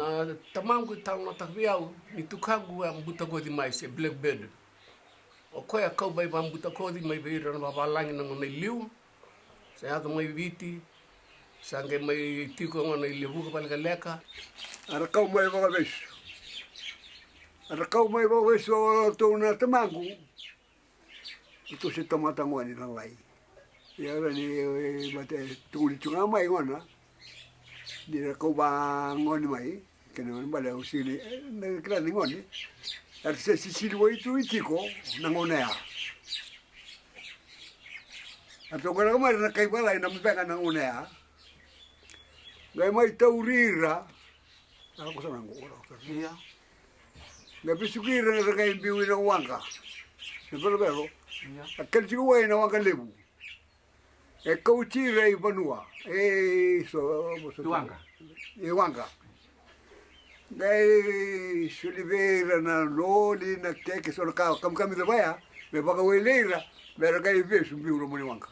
Na tamam ko tang na takbiau ni tukagu ang buta ko di mais e blackbirded. O koe a kau bai buta ko di mai beira na babalangi na ngonei liu. Sa ato mai viti. Sa nge mai tiko ngonei Levuka palika leka. Ara kau mai wa vesu. Ara kau mai wa vesu o to na tamangu. Ito se tomata ngoni na lai. Ya ni bate tuli tunga mai ngona. Di kau ba ngoni mai. Kena bale usili na kila ngoni. Ar se sili wa itu itiko na ngonea. Ato kora mai na kai bala na mpeka na ngonea. Ngai mai taurira. Ako sa ngora. Iya. Ngai pisukira na kai biwi na wanga. Sebelo belo. Aquele que o na wanga lebu. E kautira i vanua. E so Wanga. E wanga. Dai sulivera na loli na teke so ka kam kam de baya. Me baga weleira. Me ra kai vesu biuro mo wanga.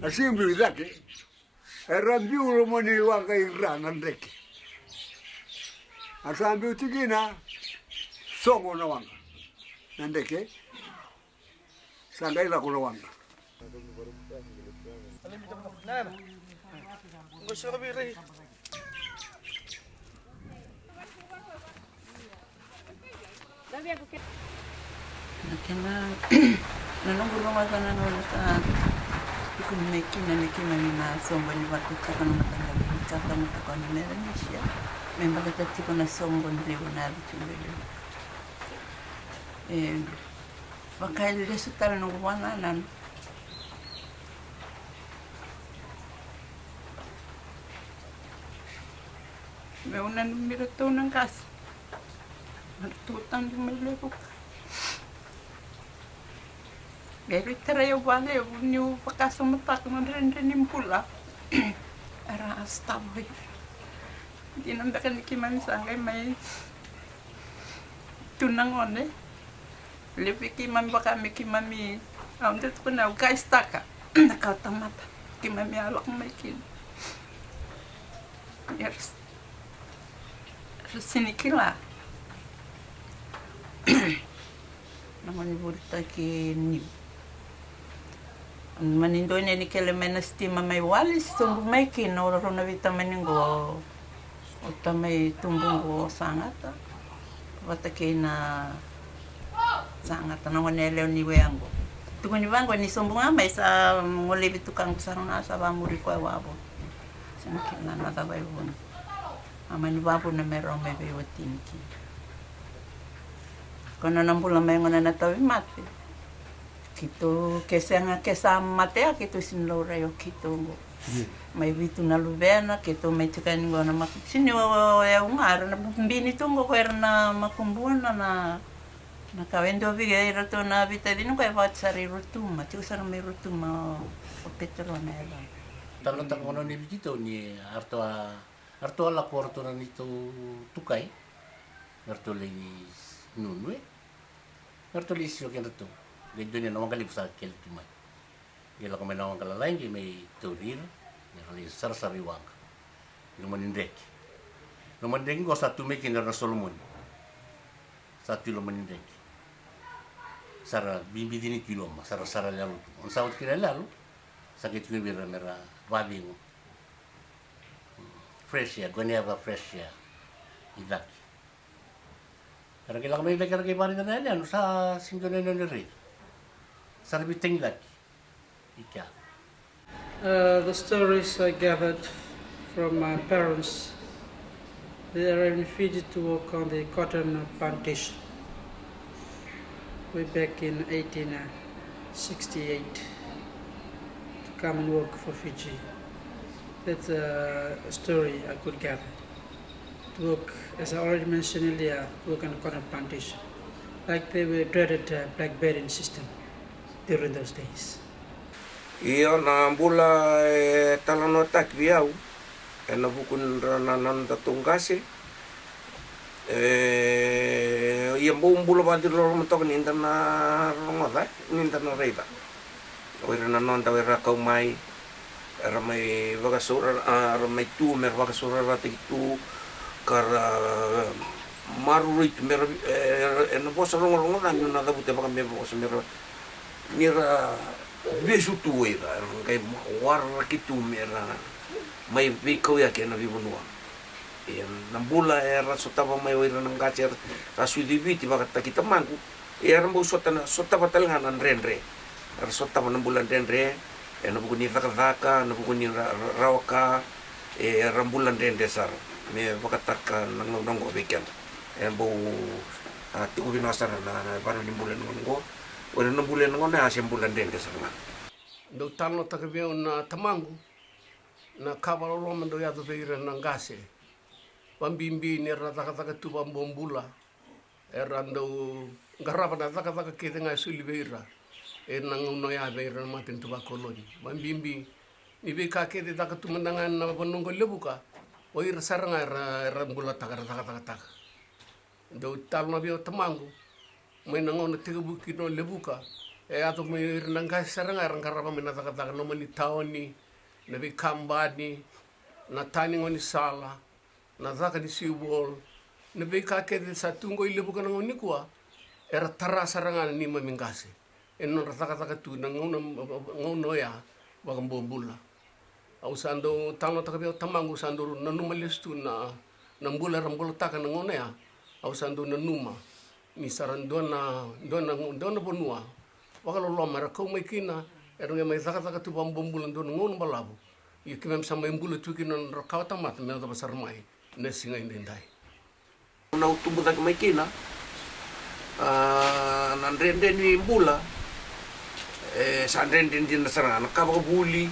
Assim verdade, era biuro moni wanga irana ndeke. Asa biu tigina songo na wanga. Ndeke. Sanga ila kula wanga. Ngosho kabiri. Nakena nanongulong kana no sa kumekina nikima mina sombo ni watu kaka na matanga kaka na kwa Melanesian memba katiko na sombo ndio na bitumele wakaile resultado no wana nan me una numero to nang kas matutan di Levuka. Gaya terayo vale uniu pakaso matak na rin pula. Era astaboy. Di nambakan ikiman sa kay may tunangon eh. Lepi kiman baka mi kimami. Ang dito ko na kaistaka. Nakatamata. Kimami alak may kin. Yes. Sinikila. Naman burta ki ni manindo ni kele menastima mai walis tumbu mai ki no rona vitaminingo ota mai tumbungo sangata wata ki na sangata na wanele ni weango tukuni vango ni sombunga mai sa ngole bitukang sarona sa ba muri ko wabo sinikila na tabai bon amani wabo na meron me be watinki kono nampula mai ngona na tawi mate kito kesanga matea kito sinlora yo kito mai vitu na luvena kito mai tikani ngona mak sini ya ungar na mbini tungo ko na makumbuna na kawendo viga to na vitadino ko va tsari rutuma tu sar me rutuma o petronela talo tangono ni kito ni arto la porto na nito tukai arto le nunue arto le sio che arto le dunia no ngali pusa kel tumai gela come no ngala lain me torir ne ali sarsari wang no manindek no mandeng go satu me kinder na solomon satu lo manindek sara bimbi dini kilo ma sara lalu on saut kira lalu sakit ni bira mera babingo fresh ya goneva fresh ya idak Karena kami bekar ke pari na yan, sa singgonen na rin. Sa biting lagi. Ika. The stories I gathered from my parents. They are in Fiji to work on the cotton plantation. Way back in 1868 to come and work for Fiji. That's a story I could gather. To work, as I already mentioned earlier, work on a cotton plantation. Like they were dreaded blackbirded system during those days. Iyo na bula talano tak biau na bukun ranan tatungkase iya bula badir lo mentok ni interna rongoda ni interna reita oi ranan ta wera kau mai ramai bagasura ramai tu mer bagasura rati tu kara maruit mer na bosa rongoda ni na dabute baka me bosa mer nira besu tu era kai war kitu mera mai biko ya kena bibunua na bula era sotava mai oira nang gacer rasu diviti baka kita mangku era mbo sotava talengan renre era sotava na bulan renre na bukuni vaka na bukuni rawaka era bulan renre sar me baka taka nang nongo weekend mbo tiku binasar na baru ni bulan nongo ora na bulan ngona asem bulan den ke sarma do talo takabia na tamangu na kabalolo mendo ya do beira na ngase pambimbi ni rata kata tu pambombula erando garapa na taka taka kete nga suli beira nang no ya beira na matin tu koloni pambimbi ni be ka kete taka tu mendangan na bonongo lebuka oir saranga rambula taka taka do talo na bio tamangu may nangon na tiga buki no levuka ato may nangkas saranga rangkarapa may natakataka no manitaw ni nabi kambani na tani ngoni sala na zaka ni siwol nabi kakete sa tunggo levuka ngoni kuwa era tara saranga ni mamingase no ratakataka tu ngono ya wakang bombula au sando talo takabia tamangu sando nanumales tu na nambula rambula taka ngono ya au sando nanuma misaran dona bonua wakalo lo mara kau mai kina erunge mai taka tu bambulan dona ngon balabu i kimem sama imbulu tu kina rakau tamat me ta besar mai nesinga indai na utumbu tak mai kina nan renden ni imbula san renden din sarana nakaba buli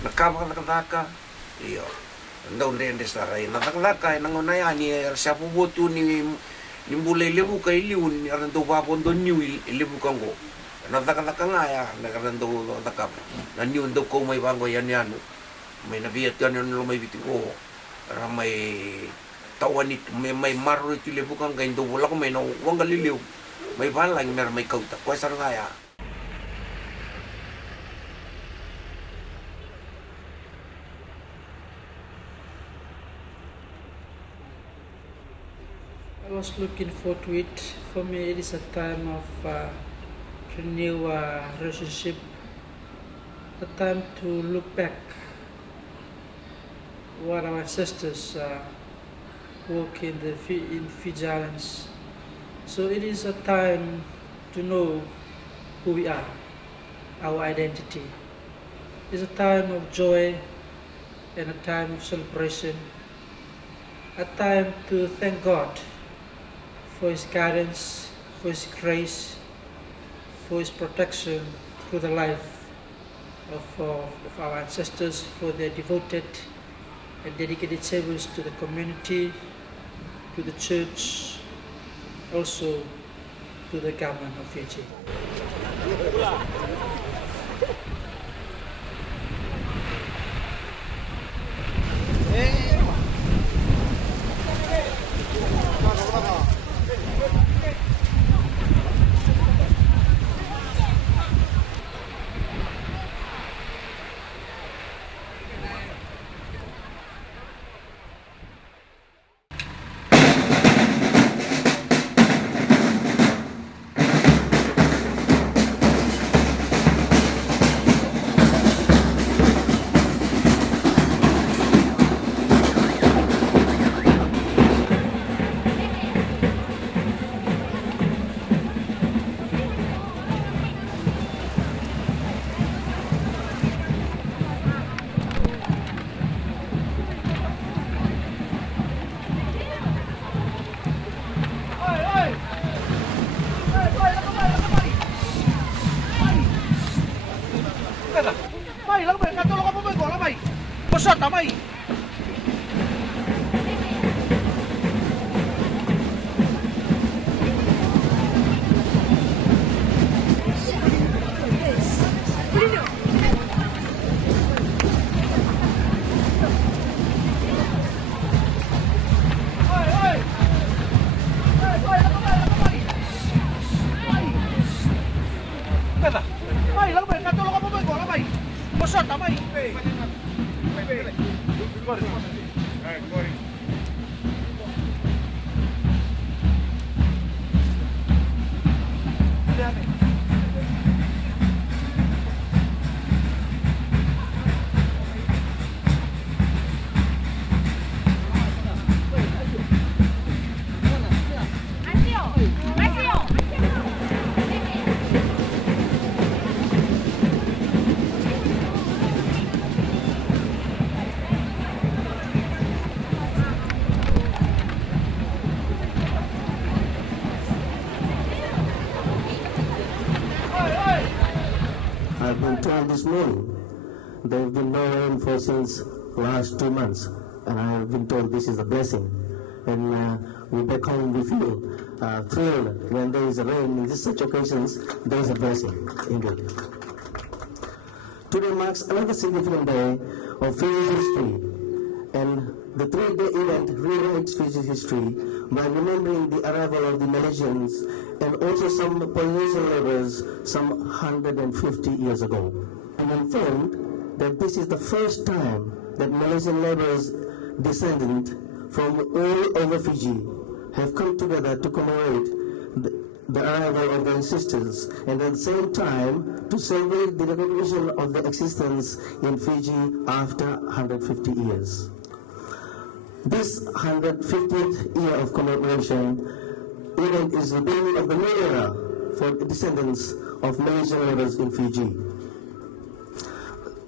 nakaba taka iyo ndau renden sarai nakaka nangona ni sapu Votu ni nimbulai Levuka iliun arando babon do niu Levuka ngo na taka nga ya na arando taka na niu ndo ko mai bango yan mai na biat yan lo mai bitingo ramai tawani mai maru ti Levuka ngai ndo bola ko mai no wanga liliu mai balang mer mai kauta ko sar nga ya I was looking forward to it. For me, it is a time of renew relationship, a time to look back what our ancestors work in Fiji Islands. So it is a time to know who we are, our identity. It's a time of joy and a time of celebration, a time to thank God for His guidance, for His grace, for His protection through the life of our ancestors, for their devoted and dedicated service to the community, to the church, also to the government of Fiji. I've been told this morning there's been no rain for since last 2 months, and I've been told this is a blessing. And we back home we feel thrilled when there is a rain in such occasions. There is a blessing indeed. Today marks another significant day of Fiji history, and the 3-day event rewrites Fiji history by remembering the arrival of the Melanesians and also some Polynesian laborers some 150 years ago. I'm informed that this is the first time that Melanesian laborers descendants from all over Fiji have come together to commemorate the arrival of their ancestors, and at the same time to celebrate the recognition of their existence in Fiji after 150 years. This 150th year of commemoration event is the beginning of the new era for the descendants of Melanesian laborers in Fiji.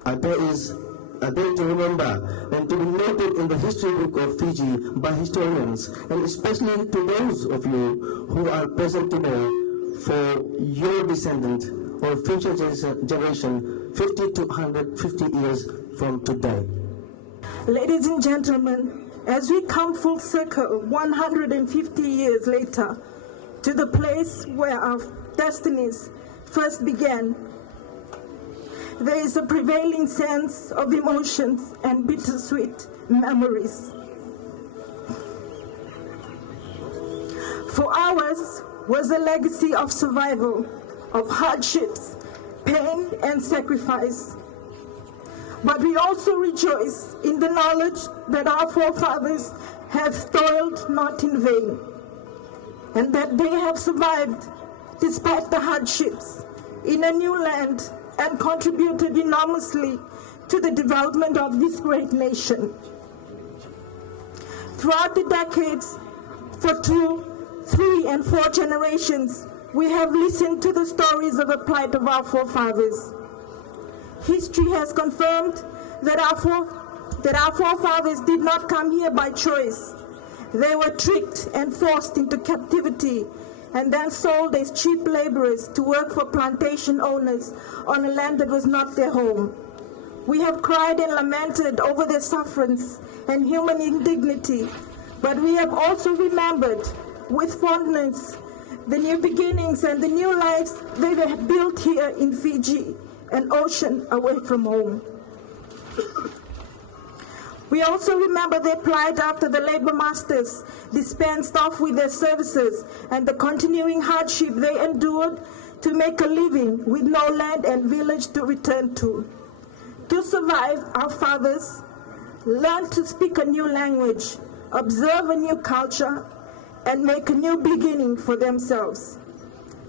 A day is a day to remember and to be noted in the history book of Fiji by historians, and especially to those of you who are present today for your descendant or future generation 50 to 150 years from today. Ladies and gentlemen, as we come full circle 150 years later to the place where our destinies first began, there is a prevailing sense of emotions and bittersweet memories. For ours was a legacy of survival, of hardships, pain, and sacrifice. But we also rejoice in the knowledge that our forefathers have toiled not in vain, and that they have survived despite the hardships in a new land and contributed enormously to the development of this great nation. Throughout the decades, for 2, 3, and 4 generations, we have listened to the stories of the plight of our forefathers. History has confirmed that our forefathers did not come here by choice. They were tricked and forced into captivity and then sold as cheap laborers to work for plantation owners on a land that was not their home. We have cried and lamented over their sufferance and human indignity, but we have also remembered with fondness the new beginnings and the new lives they have built here in Fiji, an ocean away from home. We also remember their plight after the labor masters dispensed off with their services and the continuing hardship they endured to make a living with no land and village to return to. To survive, our fathers learned to speak a new language, observe a new culture, and make a new beginning for themselves.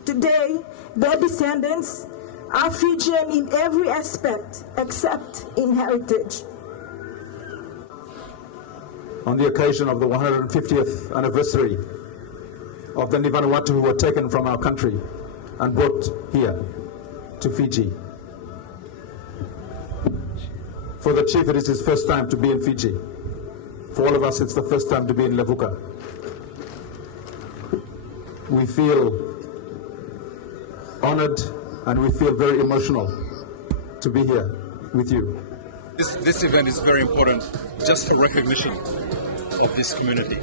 Today, their descendants are Fijian in every aspect except in heritage. On the occasion of the 150th anniversary of the Vanuatu who were taken from our country and brought here to Fiji. For the chief, it is his first time to be in Fiji. For all of us, it's the first time to be in Levuka. We feel honored and we feel very emotional to be here with you. This event is very important just for recognition of this community,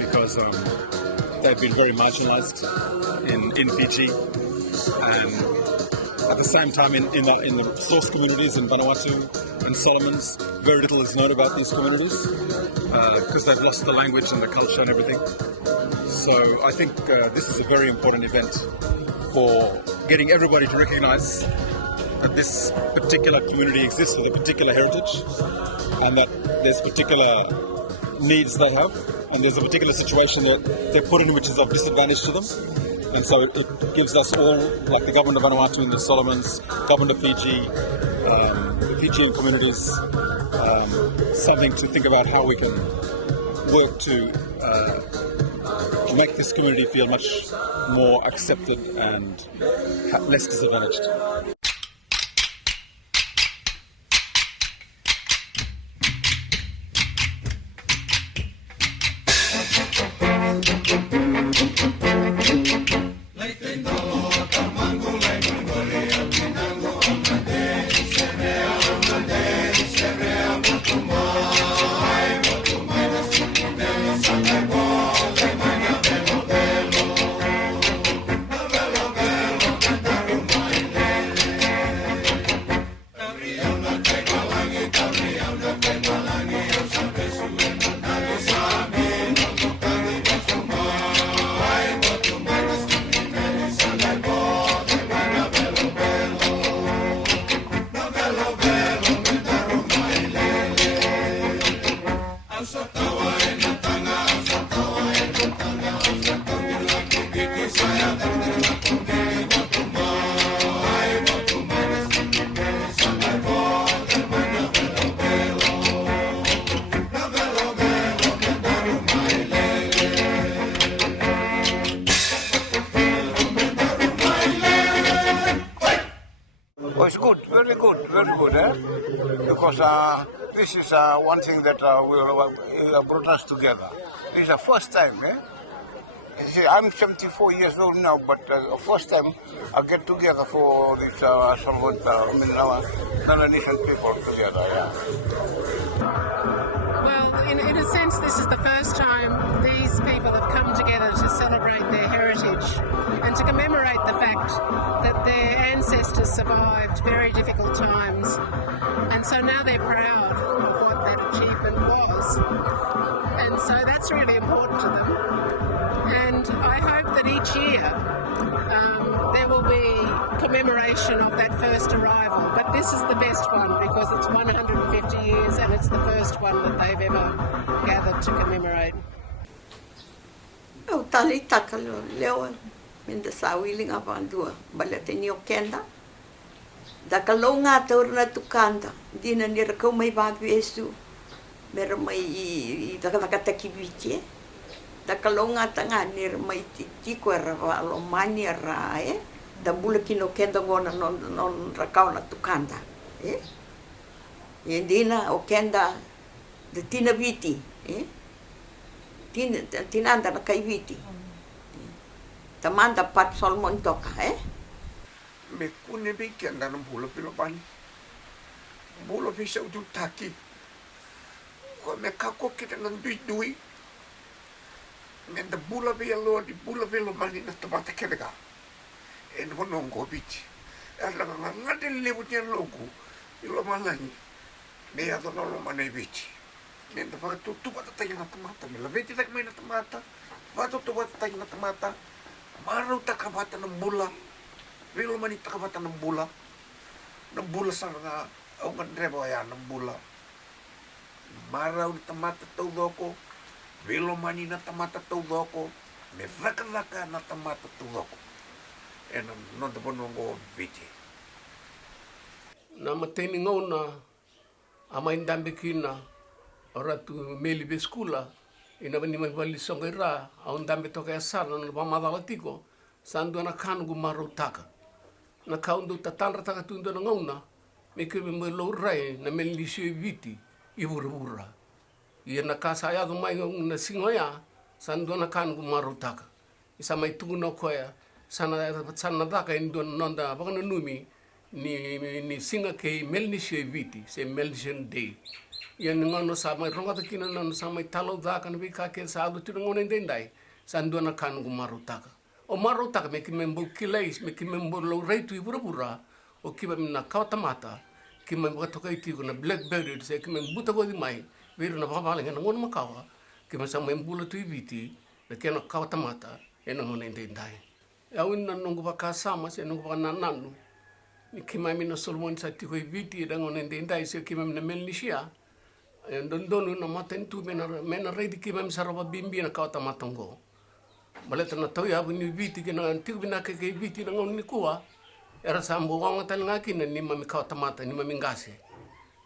because they've been very marginalized in Fiji, and at the same time in the source communities in Vanuatu and Solomons, very little is known about these communities because they've lost the language and the culture and everything. So I think this is a very important event for getting everybody to recognize that this particular community exists with a particular heritage, and that there's particular needs they have, and there's a particular situation that they're put in which is of disadvantage to them. And so it gives us all, like the government of Vanuatu and the Solomons, government of Fiji, the Fijian communities, something to think about how we can work to make this community feel much more accepted and less disadvantaged. Oh, it's good, very good, eh? Because this is one thing that brought us together. This is the first time, eh? You see, I'm 74 years old now, but first time I get together for this somewhat Melanesian people together, yeah. Well, in a sense, this is the first time these people have come together to celebrate their heritage and to commemorate the fact that their ancestors survived very difficult times. And so now they're proud of what that achievement was. And so that's really important to them. And I hope that each year there will be commemoration of that first arrival. But this is the best one because it's 150 years and it's the first one that they've ever gathered to commemorate. Oh, tali takalo leo minda sawiling apa andua balateni okenda da kalonga torna tukanda dina ni rakau mai babu esu mer mai da kata kibiche da kalonga tanga ni mai titi ko ra lo mani ra da bulakino kenda ngona non rakau na tukanda dina okenda de tina viti tinanda na kaiviti tamanda pat solmon toka me kune be kenda na bula pilo pani bula bisa utu taki ko me kako kita nan dui me da bula be lo di bula be lo mani na tamata kedega en honongo biti ala nganga de lebutia logo ilo malani me ado no lo mane biti nenda tu bata tayo na tomata, melabiti tak may na tomata, tu bata tayo na tomata, maraw takabata ng bula, bilo man takabata ng bula sa nga, o nga drebo ayan ng bula, maraw na tomata todo ko, bilo man na tomata todo ko, may vaka na tomata todo ko, no po nung go biti. Na matainingaw na, amain dambi kina, ora tu Meli be skula ina bani mai vali songaira aun dambe toka asana na mamadalatico sandu na kanu marutaka na kaundu tatandra taka tundo na ngauna me ke me lo rai na Melanesian viti i burura i na kasa ya do mai na singoya sandu na kanu marutaka isa mai tuna koya sana daka indo nonda bakana numi ni singa ke Melanesian viti se Melanesian day ia ngono sa mai ronga ta kina no sa mai talo da kan bi ka ke sa do tino ngone ndai sandu na kan gu marutaka o marutaka me ki membo kilais me ki membo lo reitu i burabura o ki na kautamata ki membo to kai ti na blackbirded se ki membo ta go di mai viru na baba lenga ngono makawa ki me sa membo tu i viti na ke na kautamata e no ngone ndai ya win na nungu ba ka sama se nungu ba nananu ni kimami na Solomon sa tiko I viti dangon ende ndai se kimami na Melanesian dondonu na matentu mena reidi kimami sa roba bimbi na kauta matongo baleta na tau ya ni viti ke na tiko bina ke viti na ngon ni kuwa era sambo wanga tal ngaki na ni mami kauta mata ni mami ngase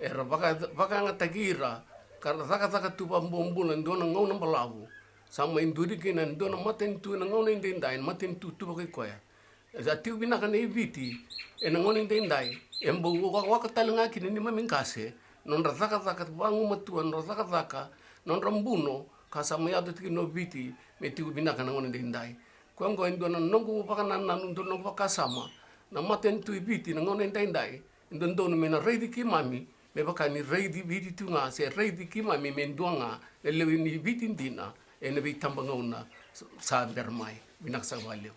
era baka ngata gira karena taka tupa mbombulan dona ngona balawu sama induri ke na dona matentu na ngona ende ndai matentu tupa ke koya za tiu bina kana viti na ngona ende ndai embo waka tal ngaki ni mami ngase non razaka bangu matua non razaka non rambuno kasa mayado tiki no viti me tiu bina kana ngone ndai kwango ndo na nongo pakana na ndo nongo pakasama na maten tu viti na ngone ndai ndo no mena reidi ki mami me bakani reidi viti tunga se reidi ki mami me ndonga le ni viti ndina ene vitamba ngona sa bermai binak sa valeu